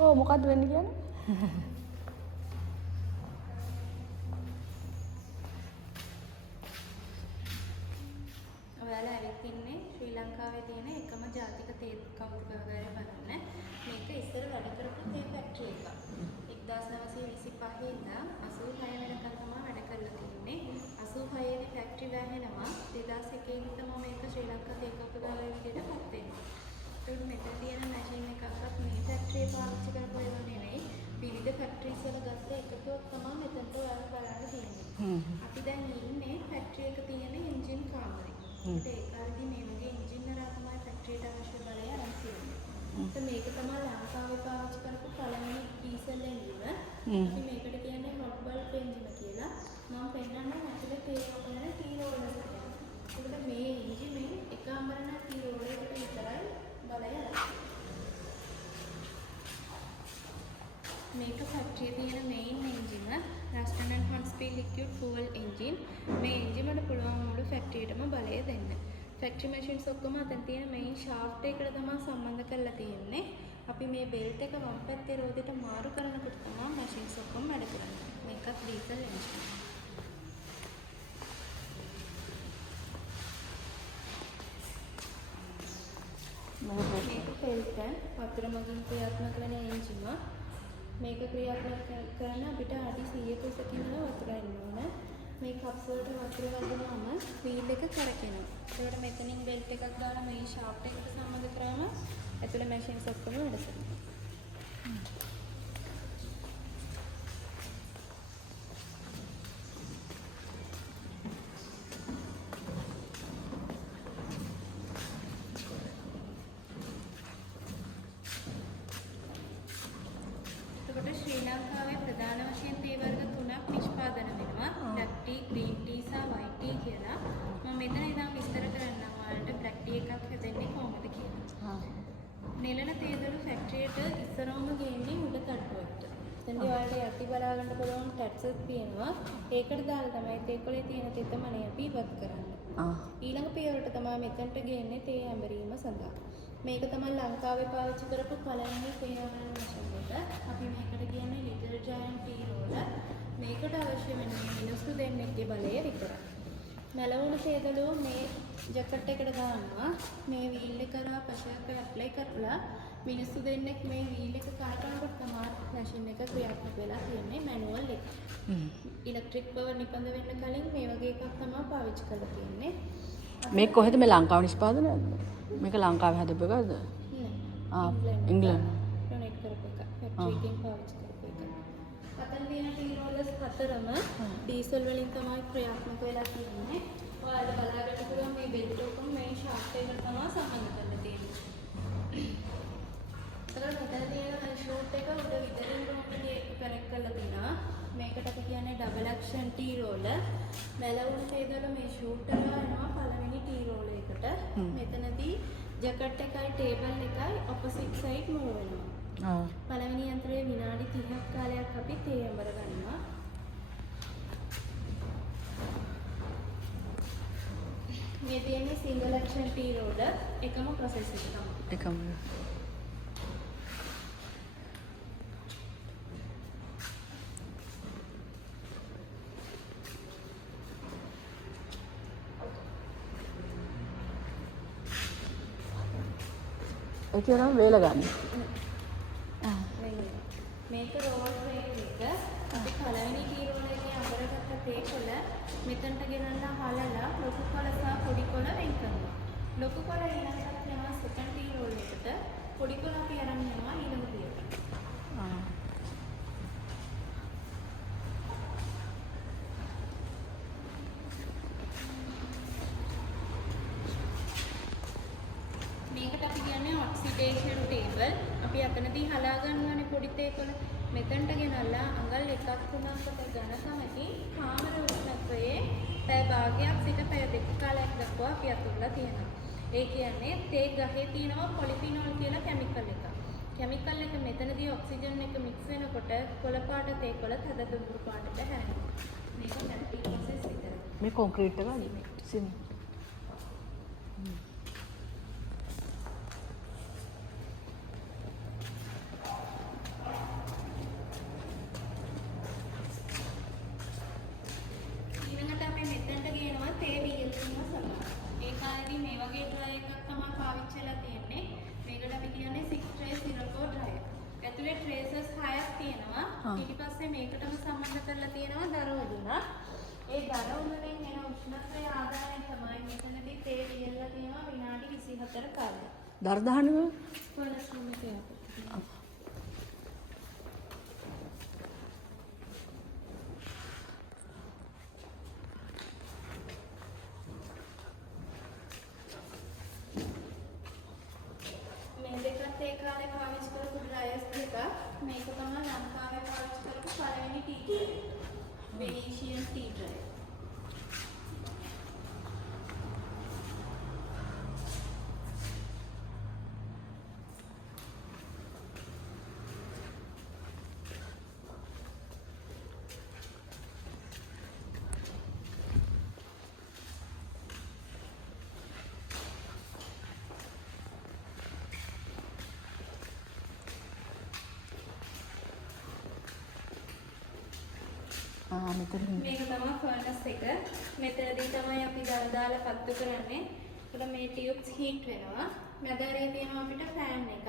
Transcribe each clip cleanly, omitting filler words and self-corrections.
ඕ මොකද්ද වෙන්නේ කියන්නේ? ඔයාලා ඇවිත් ඉන්නේ ශ්‍රී ලංකාවේ තියෙන එකම ජාතික තේ කෞතුකාගාරය බලන්න. මේක ඉස්සර වැඩ කරපු තේ ෆැක්ටරි එක. 1925 ඉඳන් 86 වෙනකන් තමයි වැඩ කරලා තියෙන්නේ. 86 දී ෆැක්ටරි වැහෙනවා. 2001 දී තමයි මේක ශ්‍රී ලංකා තේ කෞතුකාගාරය විදිහට පත් වෙන්නේ. ඒත් මෙතන තියෙන මැෂින් එකක්වත් මේ ෆැක්ටරියේ පාවිච්චි කරපු ඒවා නෙවෙයි. විවිධ ෆැක්ටරිස් වල ගත්ත එකතුවක් තමයි මෙතනට ඔයාලා බලන්න තියෙන්නේ. අපි දැන් ඉන්නේ ෆැක්ටරි එක තියෙන එන්ජින් කාමරේ. ඒ කාලේදී මේ වගේ එන්ජින් වල තමයි ෆැක්ටරියට අවශ්‍ය බලය අරන් තියෙන්නේ. මේක තමයි ලංකාවේ පාවිච්චි කරපු පළවෙනි ඩීසල් එන්ජින. අපි මේකට කියන්නේ හොට් බල්බ් එන්ජින කියලා. මම පෙන්නන්න ඇතුලේ තේරෙන ටී රෝලර්ස් කියලා. ඒකට මේ එන්ජිමෙන් එක අමරන ටී රෝලර් එකට විතරයි බලය අරන්. මේක ෆැක්ටරියේ තියෙන මේන් එන්ජින රස්ටන් ඇන්ඩ් හන්ස්පීල් ලික්විඩ් ෆුවල් එන්ජින්. මේ එන්ජින් වලට පුළුවන් මුළු ෆැක්ටරියටම බලය දෙන්න. ෆැක්ටරි මැෂින්ස් ඔක්කොම අතන තියෙන මේන් ෂාෆ්ට් එකට තමයි සම්බන්ධ කරලා තියෙන්නේ. අපි මේ බෙල්ට් එක වම් පැත්තේ රෝදෙට මාරු කරනකොට තමයි මැෂින්ස් ඔක්කොම වැඩ කරන්නේ. මේකත් ඩීසල් එන්ජින්. මේක ෆිල්ටර් වතුර මගින් ක්‍රියාත්මක වෙන එන්ජිම. මේක ක්‍රියාත්මක කරන අපිට අඩි 100ක උසකින් ඉඳලා වතුර එන්න ඕන. මේ කප්ස් වලට වතුර වැදුනම වීල් එක කරකිනවා. ඒකට මෙතනින් බෙල්ට් එකක් දාලා මේ ෂාෆ්ට් එකට සම්බන්ධ කරාම ඇතුළේ මැෂින්ස් ඔක්කොම වැඩ කරනවා. ශ්‍රී ලංකාවේ ප්‍රධාන වශයෙන් තේ වර්ග 3ක් නිෂ්පාදනය වෙනවා. බ්ලැක් ටී, ග්‍රීන් ටී සහ වයිට් ටී කියලා. මම මෙතන ඉඳන් විස්තර කරන්නම් ඔයාලට බ්ලැක් ටී එකක් හදන්නේ කොහොමද කියලා. නෙලන තේදළු ෆැක්ටරියට ඉස්සරවම ගේන්නේ උඩ තට්ටුවට. එතෙන්දී ඔයාලට යටි බලා ගන්න පුළුවන් ටැප්ස් තියෙනවා. ඒකට දාලා තමයි තේ කොලේ තියෙන තෙතමනේ අපි ඉවත් කරන්නේ. ඊළඟ පියවරට තමයි මෙතනට ගේන්නේ තේ ඇඹරීම සඳහා. මේක තමයි ලංකාවේ පාවිච්චි කරපු පළවෙනි තේ ඇඹරන මැෂින් එක. අපි මේකට කියන්නේ ලිටල් ජයන්ට් ටී රෝලර්. මේකට අවශ්‍ය වෙන්නේ මිනිස්සු දෙන්නෙක්ගේ බලය විතරයි. මැලවුණු තේදළුව මේ ජැකට් එකට දානවා. මේ වීල් එක කරා ප්‍රෙෂර් එක ඇප්ලයි කරලා මිනිස්සු දෙන්නෙක් මේ වීල් එක කරකවනකොට තමයි මැෂින් එක ක්‍රියාත්මක වෙලා තියෙන්නේ මැනුවල් එක. ඉලෙක්ට්‍රික් පවර් නිපදව වෙන්න කලින් මේ වගේ එකක් තමයි පාවිච්චි කරලා තියෙන්නේ. මේක කොහෙද මේ ලංකාව නිෂ්පාදනයද? මේක ලංකාවේ හදපු එකද? ඉංග්ලන්ත. ඩොනේට් කරපු එක. ෆැක්ටරි එකෙන් පාවිච්චි කරපු එක. අතන තියෙන ටී රෝලර්ස් හතරම ඩීසල් වලින් තමයි ක්‍රියාත්මක වෙලා තියෙන්නේ. ඔයාලා බලාගන්න පුළුවන් මේ බෙල්ට් එකම මේ ෂාෆ්ට් එකට තමයි සම්බන්ධ කරලා තියෙන්නේ. මෙතන තියෙන ෂූට් එක උඩ විතරින් රෝඩේ කනෙක්ට් කරලා තියෙනවා. මේකට අපි කියන්නේ ඩබල් ඇක්ෂන් ටී රෝලර්. මැලවුණු තේදළු මේ ෂූට් එක යනවා පළවෙනි ටී රෝලර් එකට. මෙතනදී ජැකට් එකයි ටේබල් එකයි ඔපොසිට් සයිඩ් මූව් වෙනවා. පළවෙනි යන්ත්‍රයේ විනාඩි 30ක් කාලයක් අපි තේ ඇඹර ගන්නවා. මේ තියෙන්නේ සිංගල් ඇක්ෂන් ටී රෝලර් එකම ප්‍රොසෙස් එක තමයි. එකම. ඒක නම් වේල ගන්න. මේක රෝල් ට්‍රේන් එක. අපි පළවෙනි ටී රෝලර් එකේ අඹරගත්ත තේ කොළ මෙතනට ගෙනල්ලා හලලා ලොකු කොළ සහ පොඩි කොළ වෙන් කරනවා. ලොකු කොළ ඊළඟට යනවා සෙකන්ඩ් ටී රෝලර් එකට. පොඩි කොළ අපි අරන් යනවා ඊළඟ පියවරට. මේකට අපි කියන්නේ ඔක්සිඩේෂන් ටේබල්. අපි අතනදී හලා ගන්නවානේ පොඩි තේ කොළ. මෙතනට ගෙනල්ලා අඟල් 1.3කට ඝනකමකින් කාමර උෂ්ණත්වයේ පැය භාගයක් සිට පැය 2 කාලයක් දක්වා අපි අතුල්ලා තියෙනවා. ඒ කියන්නේ තේ ගහේ තියෙනවා පොලිෆිනෝල් කියලා කිමිකල් එකක්. කිමිකල් එක මෙතනදී ඔක්සිජන් එක මික්ස් වෙනකොට කොළ පාට තේ කොළ තද දුඹුරු පාටට හැරෙනවා. මේක මැටි ප්‍රොසෙස් විතරයි. මේ කොන්ක්‍රීට් එක නෙමෙයි. සිමෙන්ට්. සම්බන්ධ කරලා තියෙනවා දරවුණා. ඒ දරවුණෙන් එන උෂ්ණත්වය ආදායයෙන් තමයි මෙතනදී තේ වියල්ලා තියෙනවා විනාඩි 24 කාලයක්. දර දානවා. ෆර්නස් රූම් එකේ අපිට. මේ දෙකත් ඒ කාලේ පාවිච්චි කරපු ඩ්‍රයර්ස් දෙක. මේක තමයි ලංකාවේ පාවිච්චි කරපු පළවෙනි ටී ඩ්‍රයර්. වෙනීෂියන් T dryer. මෙතන මේක තමයි ෆර්නස් එක. මෙතනදී තමයි අපි දාලා පත්තු කරන්නේ. ඒකට මේ ටියුබ්ස් හීට් වෙනවා. මැදරේ තියෙනවා අපිට ෆෑන් එකක්.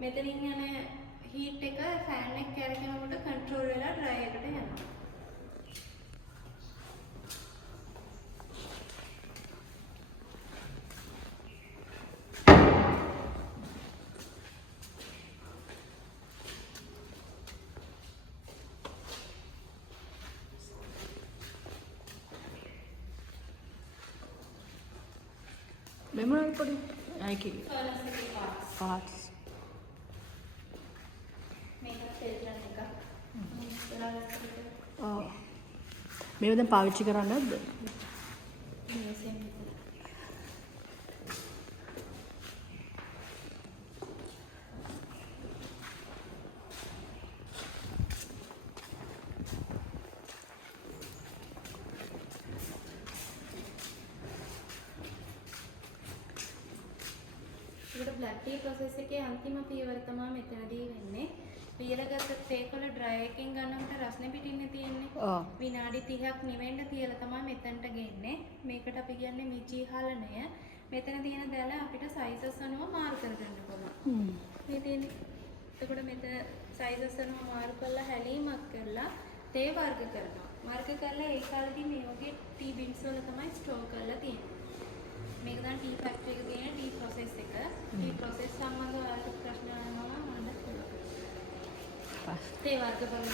මෙතනින් යන හීට් එක ෆෑන් එක කැරකෙනකොට කන්ට්‍රෝල් වෙලා ඩ්‍රයි එකට යනවා. මෙමොරල් පොඩි අයකි ෆර්නස් එකේ පාර්ට්ස් මේක ෆිල්ටර් එක. මේව දැන් පාවිච්චි කරන්නේ නැද්ද? මේ සෙම් එක. ඒකට බ්ලැක් ටී ප්‍රොසෙස් එකේ අන්තිම පියවර තමයි මෙතනදී වෙන්නේ. පියලගත්ත තේකොළ ඩ්‍රයි එකෙන් ගන්නකොට රස්නේ පිටින්නේ තියෙන්නේ. විනාඩි 30ක් නිවෙන්න තියලා තමයි මෙතනට ගෙන්නේ. මේකට අපි කියන්නේ මිචි හලනය. මෙතන තියෙන දැල අපිට සයිසස් අනුව මාරු කරගන්න පුළුවන්. මේ තියෙන්නේ. එතකොට මෙතන සයිසස් අනුව මාරු කරලා හැලීමක් කරලා තේ වර්ග කරනවා. වර්ග කරලා ඒ කාලෙදී මේ වගේ ටී බින්ස් වල තමයි ස්ටෝර් කරලා තියෙන්නේ. මේක තමයි ටී ෆැක්ටරි එකේ තියෙන ටී ප්‍රොසෙස් එක. ටී ප්‍රොසෙස් සම්බන්ධව ඔයාලට ප්‍රශ්න අහනවා මම පුළුවන්. තේ වර්ග බලන්න.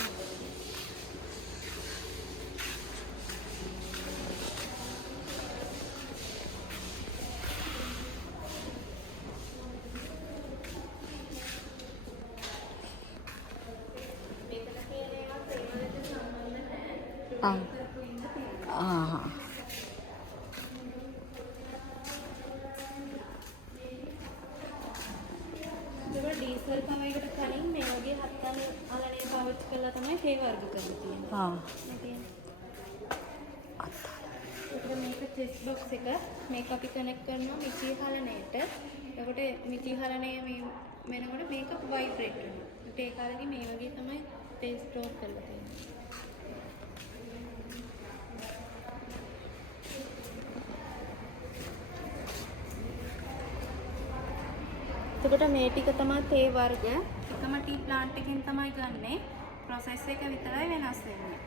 මේකට තියෙන ඒවා තේ වලට සම්බන්ධ නැහැ. ඩීසල් කමයකට කලින් මේ වගේ හත්තන් අලනේ පාවිච්චි කරලා තමයි තේ වර්ග කරලා තියෙන්නේ. මේක චෙස් බොක්ස් එක. මේක අපි කනෙක්ට් කරනවා මිචි හලනයට. එතකොට මිචි හලනය මේ වෙනකොට මේක වයිබ්‍රේට් වෙනවා. ඒ කාලෙදි මේ වගේ තමයි තේ ස්ටෝර් කරලා තියෙන්නේ. එතකොට මේ ටික තමයි තේ වර්ග. එකම ටී ප්ලාන්ට් එකෙන් තමයි ගන්නෙ. ප්‍රොසෙස් එක විතරයි වෙනස් වෙන්නේ.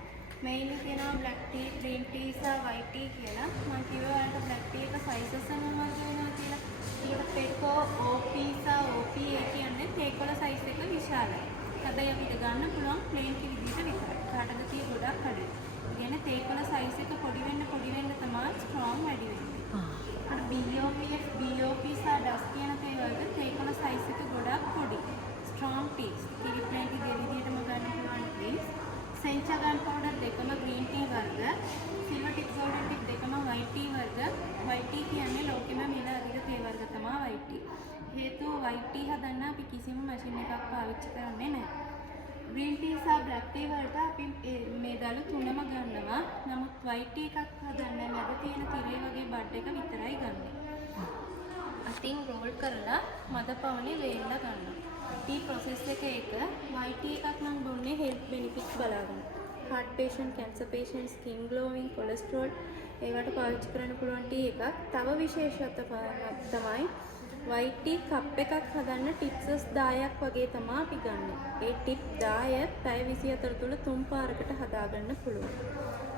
මේලි කියනවා බ්ලැක් ටී, ග්‍රීන් ටී සහ වයිට් ටී කියලා. මම කිව්වා ඔයාලට බ්ලැක් ටී එක සයිසස් අනුව වර්ග වෙනවා කියලා. ඊට පෙකෝ OP සහ OPA කියන්නේ තේකොළ සයිස් එක විශාලයි. හැබැයි අපිට ගන්න පුළුවන් ප්ලේන් ටී විදිහට විතරයි. කාටගතිය ගොඩක් අඩුයි. ඒ කියන්නේ තේකොළ සයිස් එක පොඩි වෙන්න තමයි ස්ට්‍රෝං වැඩි වෙන්නේ. අර BOP සහ ඩස් කියන තේ වර්ග තේකොළ සයිස් එක ගොඩක් පොඩි. ස්ට්‍රෝං ටීස්. කිරි ප්ලේන් ටී දෙවිදිහටම ගන්න පුළුවන් ටීස්. සෙන්චා ගන් පවුඩර් දෙකම ග්‍රීන් ටී වර්ග. සිල්වර් ටික් ගෝල්ඩන් ටික් දෙකම වයිට් ටී වර්ග. වයිට් ටී කියන්නේ ලෝකෙම මිල අධික තේ වර්ග තමයි වයිට් ටී. හේතුව වයිට් ටී හදන්න අපි කිසිම මැෂින් එකක් පාවිච්චි කරන්නේ නැහැ. ග්‍රීන් ටී සහ බ්ලැක් ටී වලට අපි මේ දළු තුනම ගන්නවා. නමුත් වයිට් ටී එකක් හදන්න මැද තියෙන තිරේ වගේ බඩ් එක විතරයි ගන්නෙ. අතින් රෝල් කරලා මද පවනේ වේලලා ගන්නවා. ටී ප්‍රොසෙස් එක වයිට් ටී එකක් නම් බොන්නේ හෙල්ත් බෙනිෆිට්ස් බලාගෙන. heart patient, cancer patient, skin glowing, cholesterol ඒවට පාවිච්චි කරන්න පුළුවන් ටී එකක්. තව විශේෂත්වයක් තමයි white tea කප් එකක් හදන්න ටිප්ස් 10ක් වගේ තමයි අපි ගන්න. ඒ ටිප් 10 පැය 24 තුල 3 පාරකට හදාගන්න පුළුවන්.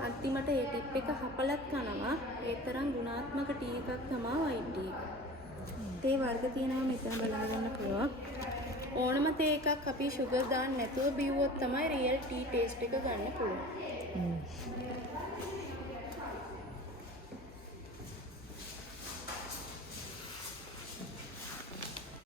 අන්තිමට ඒ ටිප් එක හපලත් කනවා. ඒ තරම් ගුණාත්මක ටී එකක් තමයි white tea එක. තේ වර්ග තියෙනවා මෙතන බලා ගන්න පුළුවන්. ඕනම තේ එකක් අපි sugar දාන්න නැතුව බිව්වොත් තමයි real tea taste එක ගන්න පුළුවන්.